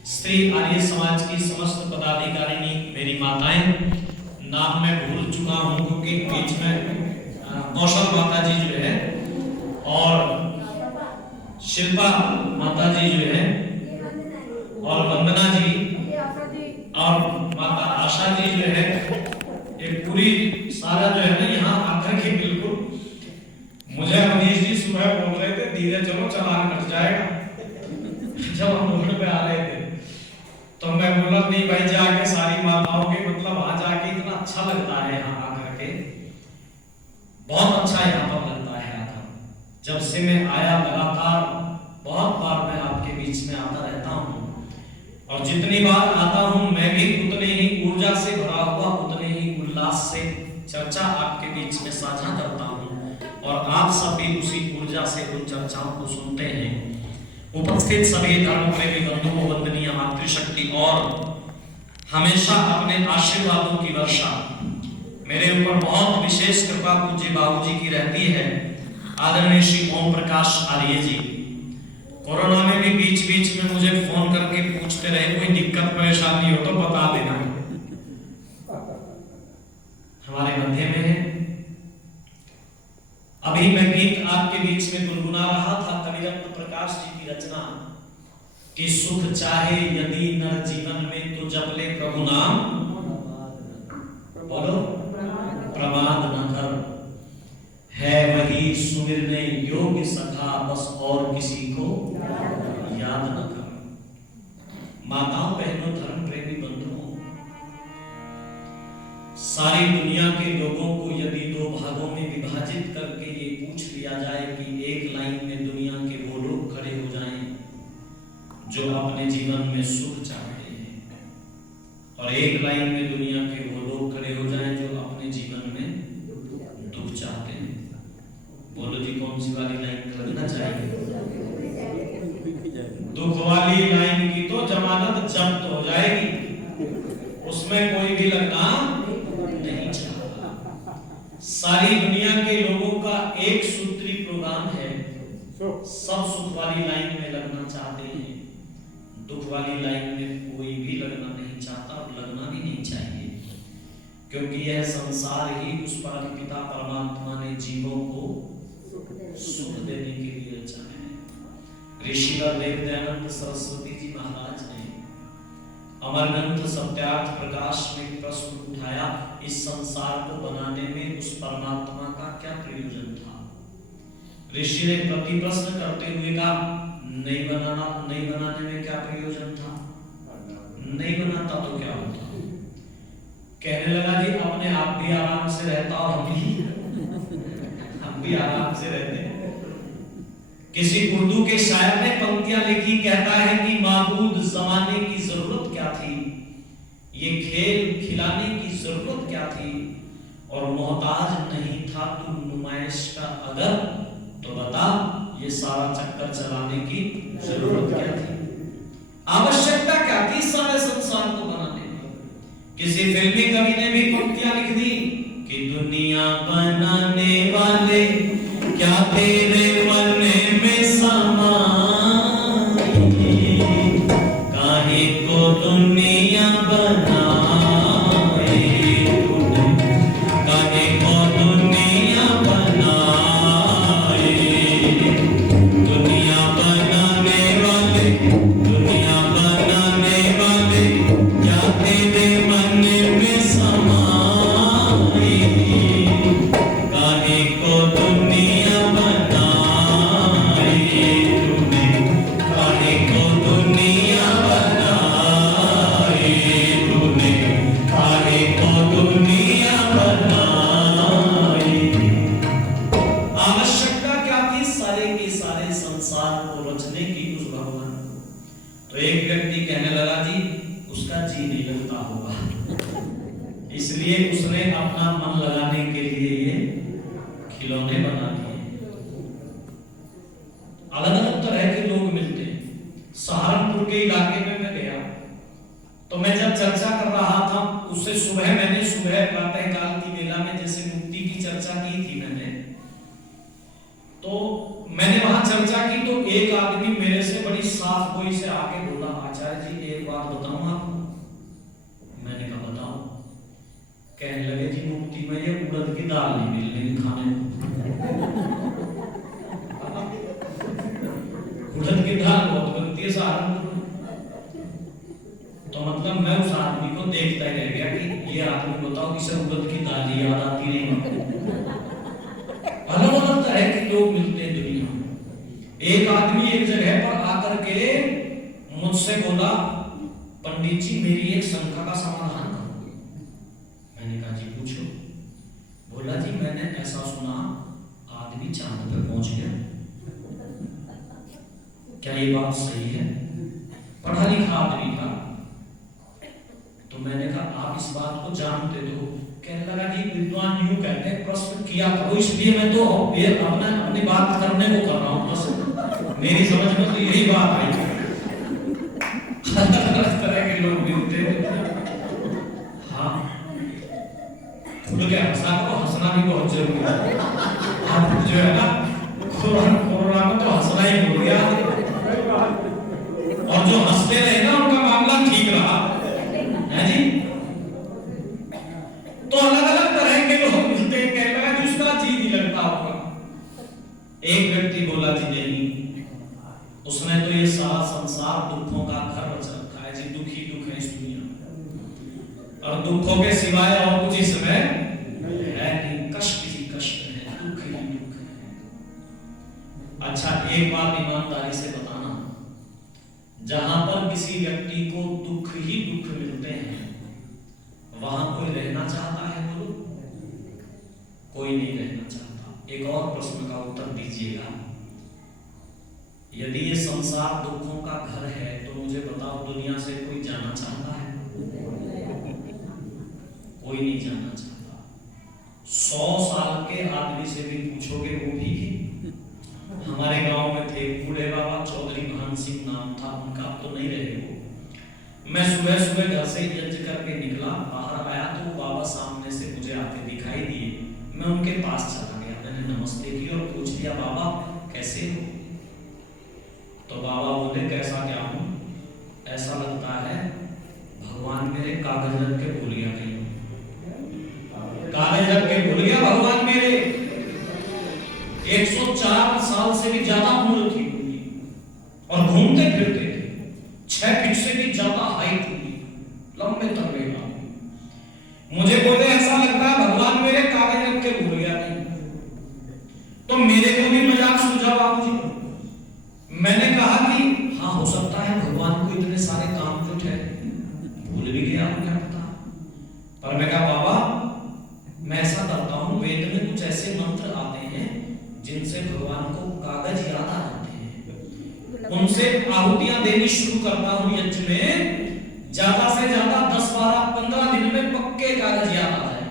श्री आर्य समाज की समस्त पदाधिकारिणी, मेरी माताएं, नाम मैं भूल चुका हूं क्योंकि बीच में कौशल माता जी जो है और शिल्पा माता जी जो है और वंदना जी और माता आशा जी जो है, ये पूरी सारा जो है ना यहाँ आकर के बिल्कुल मुझे अनीश जी सुबह बोल रहे थे धीरे चलो चालान कट जाएगा। जब हम रोड पे आ रहे थे तो मैं बोला नहीं भाई, जाके सारी माताओं के मतलब वहां जाके इतना अच्छा लगता है, यहाँ आकर के बहुत अच्छा यहाँ पर लगता है आकर। जब से मैं आया लगातार बहुत बार मैं आपके बीच में आता रहता हूँ और जितनी बार आता हूँ मैं भी उतने ही ऊर्जा से भरा हुआ, उतने ही उल्लास से चर्चा आपके बीच में साझा करता हूँ और आप सब भी उसी ऊर्जा से उन चर्चाओं को सुनते हैं। उपस्थित सभी धर्म प्रेमी बंधुओं, वंदनीय मातृशक्ति और हमेशा अपने आशीर्वादों की वर्षा मेरे ऊपर बहुत विशेष कृपा पूज्य बाबूजी की रहती है, आदरणीय श्री ओम प्रकाश आर्य जी। कोरोना में भी बीच बीच में मुझे फोन करके पूछते रहे, कोई दिक्कत परेशानी हो तो बता देना। हमारे मध्य में है। अभी मैं गीत आपके बीच में गुनगुना रहा था कविरत्न प्रकाश जी की रचना कि सुख चाहे यदि नर जीवन में तो जप ले प्रभु नाम, बोलो प्रमाद न कर, है वही सुमिरने योग्य सखा, बस और किसी को याद न कर। माताओं, बहनों, धर्म प्रेमी बंधुओं, सारी दुनिया के लोगों को यदि दो भागों में विभाजित करके ये पूछ लिया जाए कि एक लाइन में दुनिया के वो लोग खड़े हो जाएं जो अपने जीवन में सुख चाहते हैं और एक लाइन में दुनिया के वो लोग खड़े हो जाएं जो अपने जीवन में दुख चाहते हैं, बोलो जी कौन सी वाली लाइन लगना चाहिए? दुख वाली लाइन की तो जमानत जब्त हो जाएगी, उसमें कोई भी लगना नहीं चाहता। सारी दुनिया के लोगों का एक सूत्री प्रोग्राम है, सब सुख वाली लाइन में लगना चाहते हैं, दुख वाली लाइन में कोई भी लगना नहीं चाहता और लगना भी नहीं चाहिए, क्योंकि यह संसार ही उस परमपिता परमात्मा ने जीवों को सुख देने के लिए रचा है। ऋषिवर देव दयानंद सरस्वती जी महाराज ने अमर ग्रंथ सत्यार्थ प्रकाश में प्रश्न उठाया, इस संसार को बनाने में उस परमात्मा का क्या प्रयोजन था? ऋषि ने प्रति प्रश्न करते हुए कहा, नहीं बनाने में क्या प्रयोजन था? नहीं बनाता तो क्या होता? कहने लगा जी अपने आप भी आराम से रहता और हम भी आराम से रहते हैं। किसी उर्दू के शायर ने पंक्तियां लिखी, कहता है कि माबूद जमाने की जरूरत क्या थी, ये खेल खिलाने की जरूरत क्या थी, और मोहताज नहीं था तू नुमाइश का अगर, तो बता ये सारा चक्कर चलाने की जरूरत क्या थी? आवश्यकता क्या थी सारे संसार को बनाने में? किसी फिल्मी कवि ने भी पंक्तियां लिख दी कि दुनिया बनाने वाले क्या तेरे मन में समाए, काहे को दुनिया बनाए तूने, काहे को दुनिया बनाए। दुनिया बनाने वाले क्या तेरे मन में समाए, काहे को दुनिया बनाए तूने, काहे को दुनिया बनाए तूने, काहे को दुनिया बनाए। आवश्यकता क्या थी सारे के सारे संसार को रचने की उस भगवान को? तो एक व्यक्ति कहने लगा जी उसका जी नहीं लगता होगा, इसलिए उसने अपना मन लगाने के लिए ये खिलौने बना दिए। अलग अलग तरह के लोग मिलते हैं। सहारनपुर के इलाके में मैं गया तो मैं जब चर्चा कर रहा था, उससे मैंने सुबह प्रातःकाल की बेला में जैसे मुक्ति की चर्चा की थी मैंने, तो मैंने वहां चर्चा की तो एक आदमी मेरे से बड़ी साफ साफ गोई से आके बोला, आचार्य जी एक बात बताऊं आपको। मैंने कहा बताओ। कहने लगे जी मुक्ति में ये उड़द की दाल नहीं मिलने खाने को। उड़द की दाल बहुत बनती है सहारनपुर में। तो मतलब मैं उस आदमी को देखता ही रह गया कि ये आदमी बताओ किसे उड़द की दाल ही याद आती नहीं। अलग अलग तरह के लोग मिलते हैं दुनिया में। एक आदमी एक जगह पर आकर के मुझसे बोला, पंडित जी मेरी एक शंका का समाधान करो। मैंने कहा जी पूछो। बोला जी मैंने ऐसा सुना आदमी चांद पर पहुंच गया, क्या ये बात सही है? पढ़ा लिखा आदमी था। तो मैंने कहा आप इस बात को जानते हो? कहने लगा जी विद्वान यूं कहते हैं प्रश्न किया करो, इसलिए मैं तो अपनी बात करने को कर रहा हूं। बस मेरी समझ में तो यही बात आई। अलग तरह के लोग मिलते हैं। हाँ खुल के हंसा करो, हंसना भी बहुत जरूरी है। आप जो है ना कोरोना में तो हंसना ही भूल गया, और जो हंसते रहे ना उनका मामला ठीक रहा है जी। तो अलग अलग तरह के लोग मिलते हैं। कहने लगा जिसका जी नहीं लगता होगा। एक व्यक्ति बोला जी नहीं, उसने तो ये सारा संसार दुखों का घर बच रखा है जी। दुख ही दुख है इस दुनिया में, और दुखों के सिवाय और कुछ इसमें है नहीं। कष्ट ही कष्ट है, दुख ही दुख है। अच्छा एक बात ईमानदारी से बताना, जहां पर किसी व्यक्ति को दुख ही दुख मिलते हैं वहां कोई रहना चाहता है? बोलो, कोई नहीं रहना चाहता। एक और प्रश्न का उत्तर दीजिएगा, यदि ये संसार दुखों का घर है तो मुझे बताओ दुनिया से कोई जाना चाहता है? कोई नहीं जाना चाहता। 100 साल के आदमी से भी पूछोगे वो भी। हमारे गांव में थे बूढ़े बाबा, चौधरी भान सिंह नाम था उनका, तो नहीं रहे वो। मैं सुबह सुबह घर से यज्ञ करके निकला, बाहर आया तो वो बाबा सामने से मुझे आते दिखाई दिए। मैं उनके पास चला गया, मैंने नमस्ते की और पूछ लिया बाबा कैसे हो? तो बाबा बोले कैसा क्या हूं? ऐसा लगता है भगवान मेरे कागज रख के भूल गया, कहीं कागज रख के भूल गया भगवान मेरे। 104 साल से भी ज्यादा उम्र थी और घूमते फिरते थे। 6 फीट से भी ज्यादा हाइट हुई, लंबे तगड़े आदमी। मुझे बोले ऐसा लगता है भगवान मेरे कागज रख के भूल गया। नहीं तो मेरे को भी मजाक सूझा बाबूजी। मैंने कहा कि हाँ हो सकता है भगवान को इतने सारे काम जो थे भूल भी गया, क्या पता। पर मैं कहा बाबा मैं ऐसा करता हूं, वेद में कुछ ऐसे मंत्र आते हैं जिनसे भगवान को कागज याद आ जाते हैं, उनसे आहुतियां देनी शुरू करता हूं यज्ञ में। ज्यादा से ज्यादा 10, 12, 15 दिन में पक्के कागज याद आ जाए।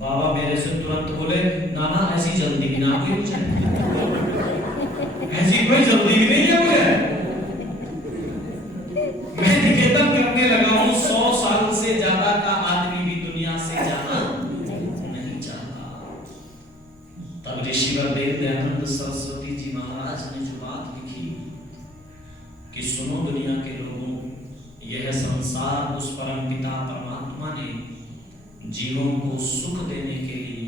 बाबा मेरे से तुरंत बोले नाना ऐसी जल्दी भी ना हुई, ऐसी कोई जल्दी भी नहीं है मुझे। मैं निकेतन करने लगा हूं, 100 साल से ज्यादा का आदमी भी दुनिया से जाना नहीं चाहता। तब ऋषिवर देव दयानंद सरस्वती जी महाराज ने जो बात लिखी कि सुनो दुनिया के लोगों, यह संसार उस परम पिता परमात्मा ने जीवों को सुख देने के लिए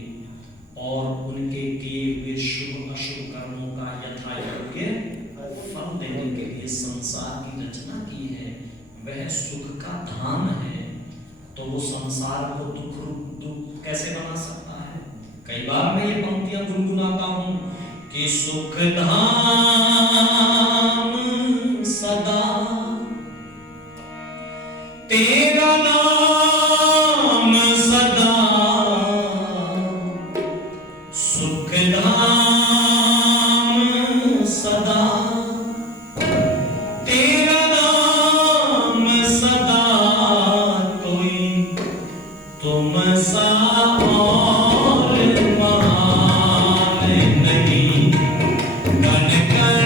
और उनके किए हुए शुभ अशुभ कर्मों का यथा योग्य फल देने के लिए संसार की रचना की है। वह सुख का धाम है, तो वो संसार को दुख कैसे बना सकता है? कई बार मैं ये पंक्तियां गुनगुनाता हूं कि सुख धाम सदा तेरा नाम सदा, सुख धाम सदा तेरा नाम सदा, कोई तुम सा और महान नहीं, कण कण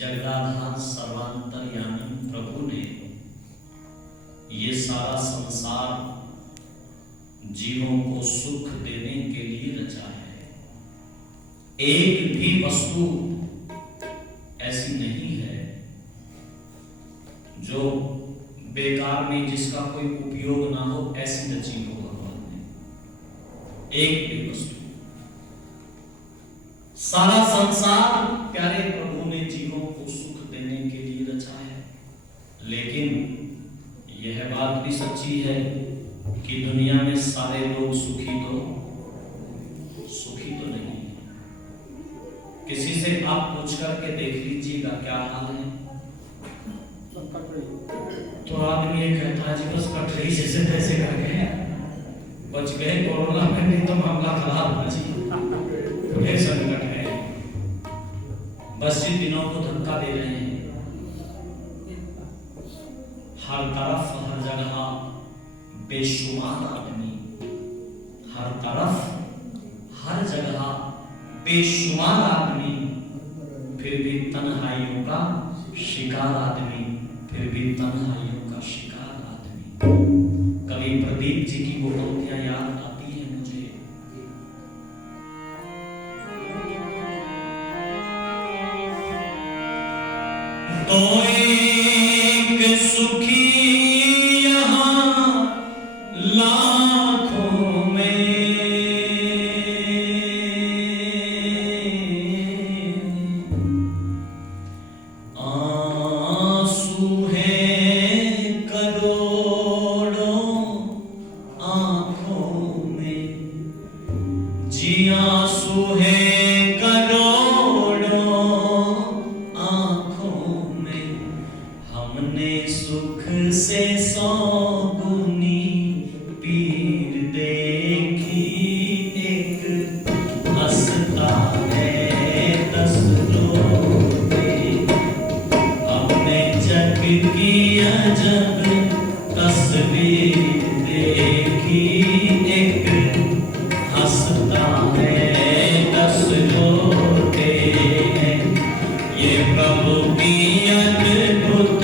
जगदाधार सर्वांतर्यामी प्रभु ने ये सारा संसार जीवों को सुख देने के लिए रचा है। एक भी वस्तु ऐसी नहीं है जो बेकार में, जिसका कोई उपयोग ना हो, ऐसी रची हो भगवान ने। एक भी वस्तु, सारा संसार प्यारे प्रभु ने जीवों को सुख देने के लिए रचा है। लेकिन यह बात भी सच्ची है कि दुनिया में सारे लोग सुखी तो नहीं है। किसी से आप पूछ करके देख लीजिएगा क्या हाल है, तो आदमी ये कहता है जी बस कटरी जैसे तैसे कर गए, बच गए कोरोना में, नहीं तो मामला खराब हो जी, बड़े संकट है। बस इन दिनों को धक्का दे रहे हैं। हर तरफ हर जगह बेशुमार आदमी, हर तरफ हर जगह बेशुमार आदमी, फिर भी तन्हाइयों का शिकार आदमी, फिर भी तन्हाइयों का शिकार आदमी। कवि प्रदीप जी की वो पंक्तियां याद आती है मुझे। तो एक सुखी यहाँ लाखों में, आंसू है करोड़ों आंखों में, जी आंसू है सुख से 100 गुनी पीर देखी, एक हंसता है 10 रोते। हमने जग की अजब तस्वीर देखी, एक हंसता है 10 रोते। ये प्रभु की अद्भुत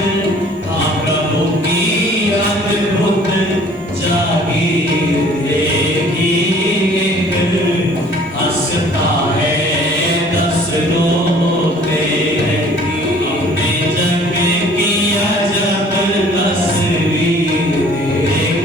जागीर देखी, एक हंसता है 10 रोते। हमने जग की अजब तस्वीर देखी,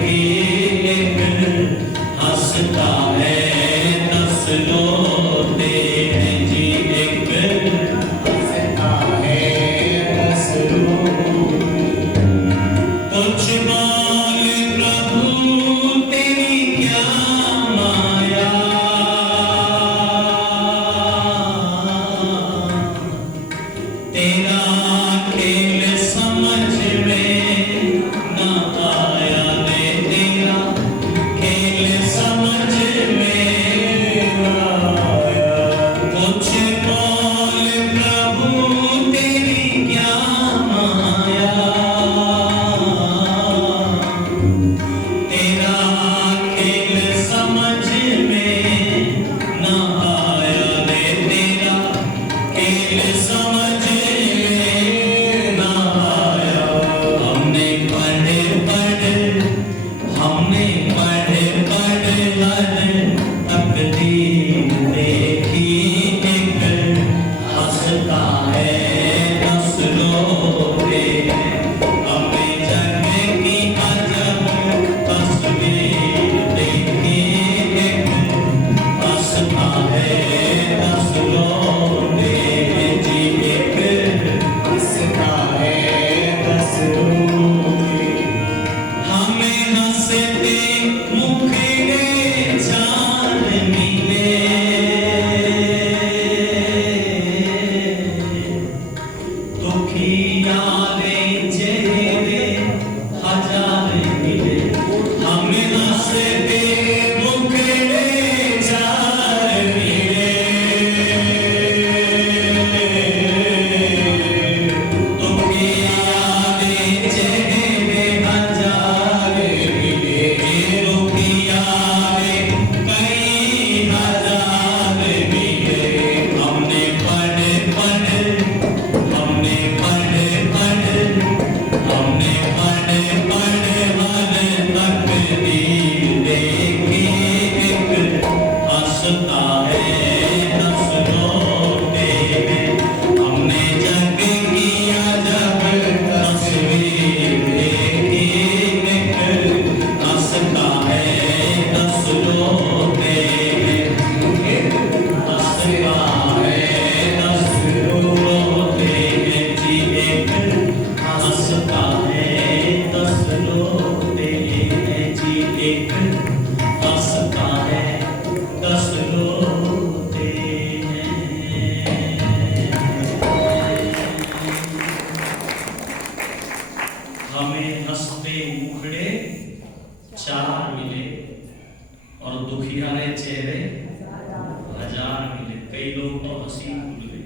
और हंसी भूल गई।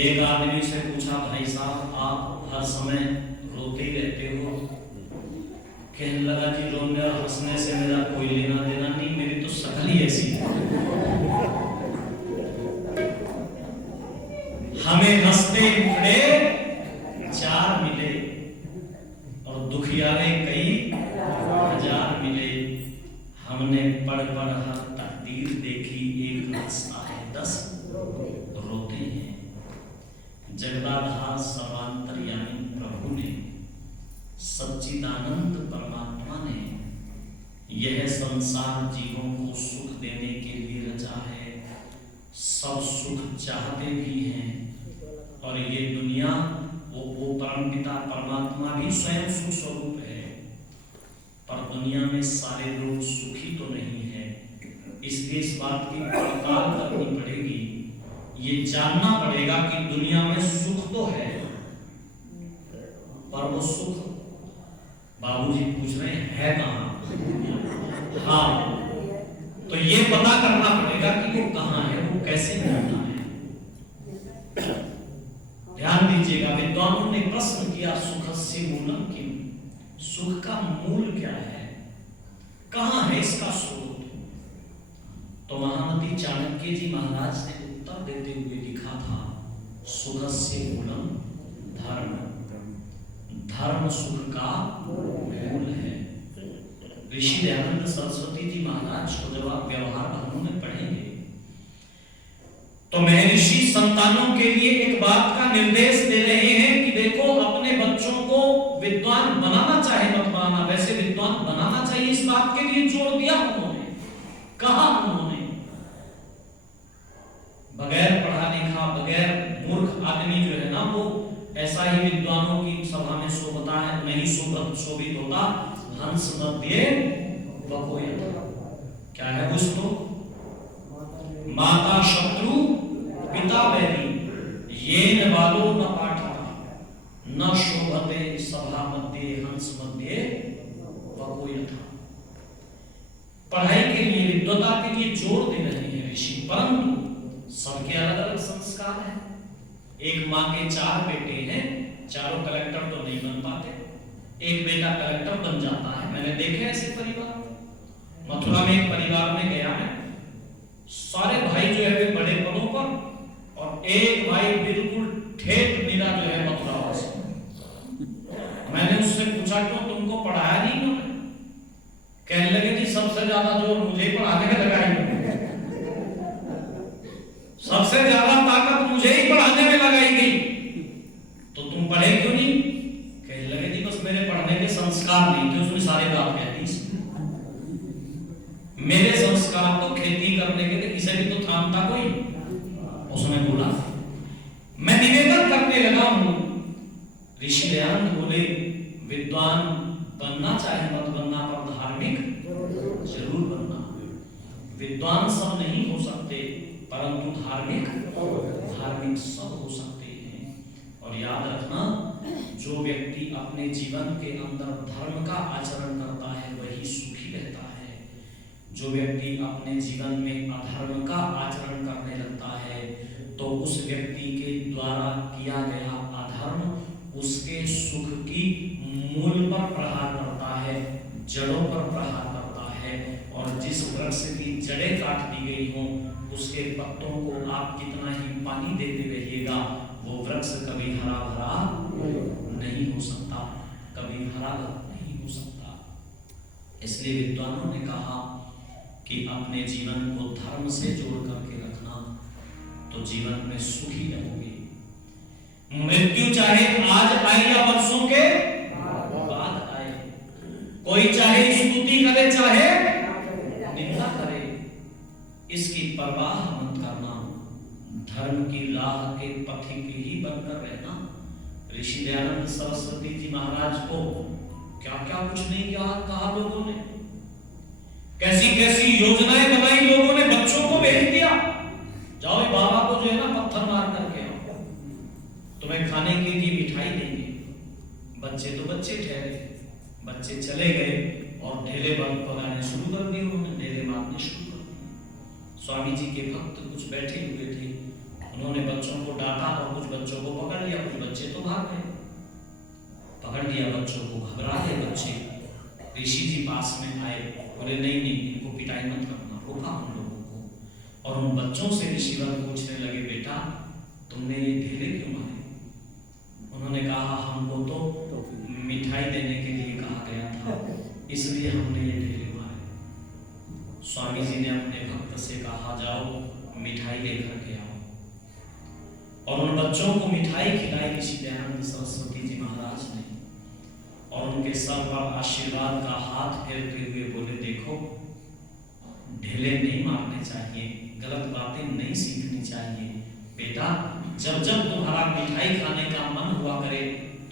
एक आदमी से पूछा, भाई साहब आप हर समय रोते ही रहते हो? कहने लगा, जी रोने और हंसने से मेरा कोई लेना देना नहीं, मेरी तो शक्ल ही ऐसी है। हमें हंसते मुखड़े चार मिले और दुखियारे कई हजार मिले। हमने पढ़ पढ़ हर तकदीर देखी, एक हंसता है 10 रोते हैं। जगदाधार सर्वांतर्यामी प्रभु ने, सच्चिदानंद परमात्मा ने यह संसार जीवों को सुख देने के लिए रचा है। सब सुख चाहते भी हैं और ये दुनिया वो परमपिता परमात्मा भी स्वयं सुख स्वरूप है, पर दुनिया में सारे लोग सुखी तो नहीं है। इसलिए इस बात की पड़ताल करनी पड़ेगी, ये जानना पड़ेगा कि दुनिया में सुख तो है, पर वो सुख बाबूजी पूछ रहे हैं है कहां? हाँ, तो ये पता करना पड़ेगा कि वो कहां है, वो कैसे मिलना है। ध्यान दीजिएगा, विद्वानों ने प्रश्न किया, सुखस्य मूलम किम? सुख का मूल क्या है, कहां है इसका स्रोत? तो महामती चाणक्य जी महाराज ने उत्तर देते हुए लिखा था, सुखस्य मूलम धर्म। धर्म सुख का मूल है। ऋषि दयानंद सरस्वती जी महाराज को जब आप व्यवहार धर्मों में पढ़ेंगे तो महर्षि संतानों के लिए एक बात का निर्देश दे रहे हैं कि देखो, अपने बच्चों को विद्वान बनाना चाहे मत बनाना, वैसे विद्वान बनाना चाहिए, इस बात के लिए जोर दिया उन्होंने। कहा उन्होंने, बगैर पढ़ा लिखा, बगैर मूर्ख आदमी जो है ना, वो ऐसा ही विद्वानों की सभा में शोभता है, नहीं शोभित होता। हंस मध्य वकोयत, क्या है वो श्लोक? माता शत्रु पिता बैरी, येन बालो न पाठिता, न शोभते सभा मध्य हंस मध्य वकोयत। पढ़ाई के लिए, विद्वता के लिए जोर दे रहे हैं ऋषि, परंतु सबके अलग अलग संस्कार हैं। एक माँ के 4 बेटे हैं, चारों कलेक्टर तो नहीं बन पाते, एक बेटा कलेक्टर बन जाता है। मैंने देखे ऐसे परिवार। मथुरा में एक परिवार में गया मैं, सारे भाई जो है वे बड़े पदों पर और एक भाई बिल्कुल ठेठ नीरा जो है मथुरावासी। मैंने उससे पूछा, क्यों तुमको पढ़ाया नहीं उन्होंने? कहने लगे, जी सबसे ज्यादा जोर मुझे पढ़ाने में लगाई, सबसे ज्यादा ताकत मुझे ही पढ़ाने में लगाई गई, तो तुम पढ़े क्यों नहीं? कहने लगे, जी बस मेरे पढ़ने के संस्कार नहीं थे, उसमें सारे बात कहती। मेरे संस्कार तो खेती करने के थे, इसे भी तो थामता कोई। उसने बोला, मैं निवेदन करने लगा हूं। ऋषि दयानंद बोले, विद्वान बनना चाहे मत बनना, पर धार्मिक जरूर बनना। विद्वान सब नहीं हो सकते, परंतु धार्मिक सब हो सकते हैं। और याद रखना, जो व्यक्ति अपने जीवन के अंदर धर्म का आचरण करता है वही सुखी रहता है। जो व्यक्ति अपने जीवन में अधर्म का आचरण करने लगता है तो उस व्यक्ति के द्वारा किया गया अधर्म उसके सुख की मूल पर प्रहार करता है, जड़ों पर प्रहार करता है। और जिस वृक्ष की जड़ें काट दी गई हों, उसके पत्तों को आप कितना ही पानी देते रहिएगा, वो वृक्ष कभी हरा भरा नहीं हो सकता, कभी हरा नहीं हो सकता। इसलिए विद्वानों ने कहा कि अपने जीवन को धर्म से जोड़ करके रखना, तो जीवन में सुखी रहोगे। मृत्यु चाहे आज आए या वर्षों के बाद आए, कोई चाहे स्तुति करे चाहे निंदा करे, इसकी परवाह मत करना। धर्म की राह के पथिक ही बनकर रहना। ऋषि दयानंद सरस्वती जी महाराज को क्या क्या कुछ नहीं कहा लोगों ने, कैसी कैसी योजनाएं बनाई लोगों ने, बच्चों को भेज दिया, जाओ बाबा को जो है ना पत्थर मार करके आओ, तुम्हें खाने के लिए मिठाई देंगे। बच्चे तो बच्चे ठहरे, बच्चे चले गए और ढेले बनाने शुरू कर दिए, उन्होंने ढेले मारने शुरू कर दिए। स्वामी जी के भक्त कुछ बैठे हुए थे, बच्चों को पकड़ लिया, कुछ बच्चे तो भाग गए, पकड़ लिया बच्चों को, घबरा गए बच्चे। ऋषि जी पास में आए, बोले नहीं नहीं इनको पिटाई मत करना, रोका उन लोगों को। और उन बच्चों से ऋषिवर पूछने लगे, बेटा तुमने ये ढेले क्यों मारे? उन्होंने कहा हमको तो मिठाई देने के लिए कहा गया था, इसलिए हमने ये ढेले मारे। स्वामी जी ने अपने भक्त से कहा जाओ मिठाई लेकर के आओ, और उन बच्चों को मिठाई खिलाई ऋषि दयानंद सरस्वती जी महाराज ने, और उनके सर पर आशीर्वाद का हाथ फेरते हुए बोले, देखो ढेले नहीं मारने चाहिए, गलत बातें नहीं सीखनी चाहिए। बेटा जब जब तुम्हारा मिठाई खाने का मन हुआ करे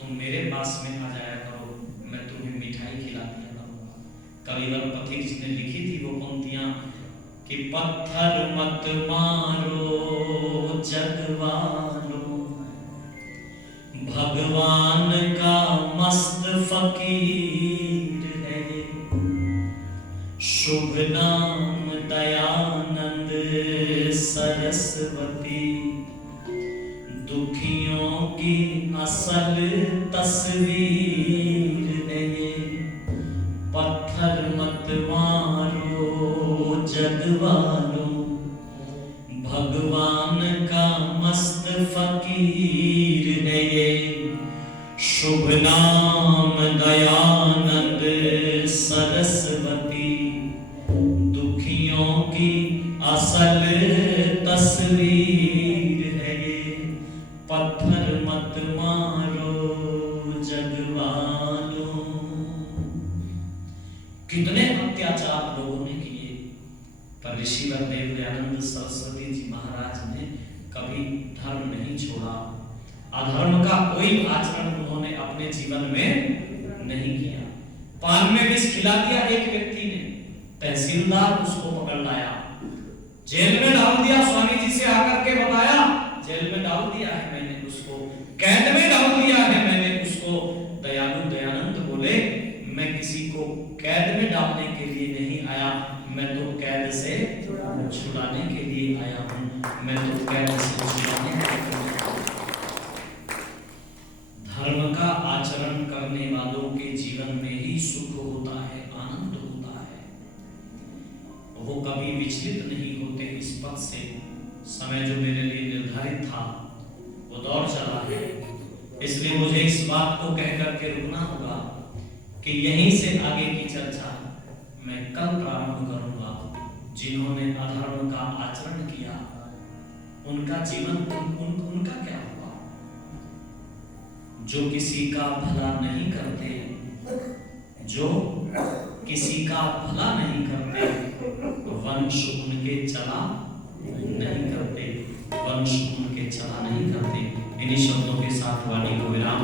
तुम मेरे पास में आ जाया करो, मैं तुम्हें मिठाई खिला दिया करूंगा। कविवर पथिक जी ने लिखी थी वो पंक्तियां कि पत्थर मत मारो जगवालो, भगवान का मस्त फकीर है, शुभ नाम दयानंद सरस्वती, दुखियों की असल तस्वीर है ये। पत्थर मत मारो जगवालो, भगवान का मस्त फकीर है ये, शुभ नाम दयानंद सरस्वती, दुखियों की असल तस्वीर है ये। पत्थर मत मारो जगवालो। कितने अत्याचार लोगों ने किए, पर ऋषिवर देव दयानंद सरस्वती जी महाराज ने कभी धर्म नहीं छोड़ा। अधर्म का कोई आचरण उन्होंने अपने जीवन में नहीं किया। पान में विष खिला दिया एक व्यक्ति ने, तहसीलदार उसको पकड़ लाया, जेल में डाल दिया। स्वामी जी से आकर के बताया जेल में डाल दिया है मैंने उसको, कैद में डाल दिया है मैंने उसको। दयालु दयानंद बोले मैं किसी को कैद में डालने के लिए नहीं आया, मैं तो कैद से छुड़ाने के लिए आया हूं, मैं तो कैद से छुड़ाने के लिए। धर्म का आचरण करने वालों के जीवन में ही सुख होता है, आनंद होता है, वो कभी विचलित नहीं होते इस पथ से। समय जो मेरे लिए निर्धारित था वो दौर चला है, इसलिए मुझे इस बात को कह करके रुकना होगा कि यहीं से आगे की चर्चा मैं कल प्रारंभ करूंगा। जिन्होंने अधर्म का आचरण किया उनका जीवन उनका क्या हुआ। जो किसी का भला नहीं करते, जो किसी का भला नहीं करते, वंश उनके चला नहीं करते, वंश उनके चला नहीं करते। इन्हीं शब्दों के साथ वाणी को विराम।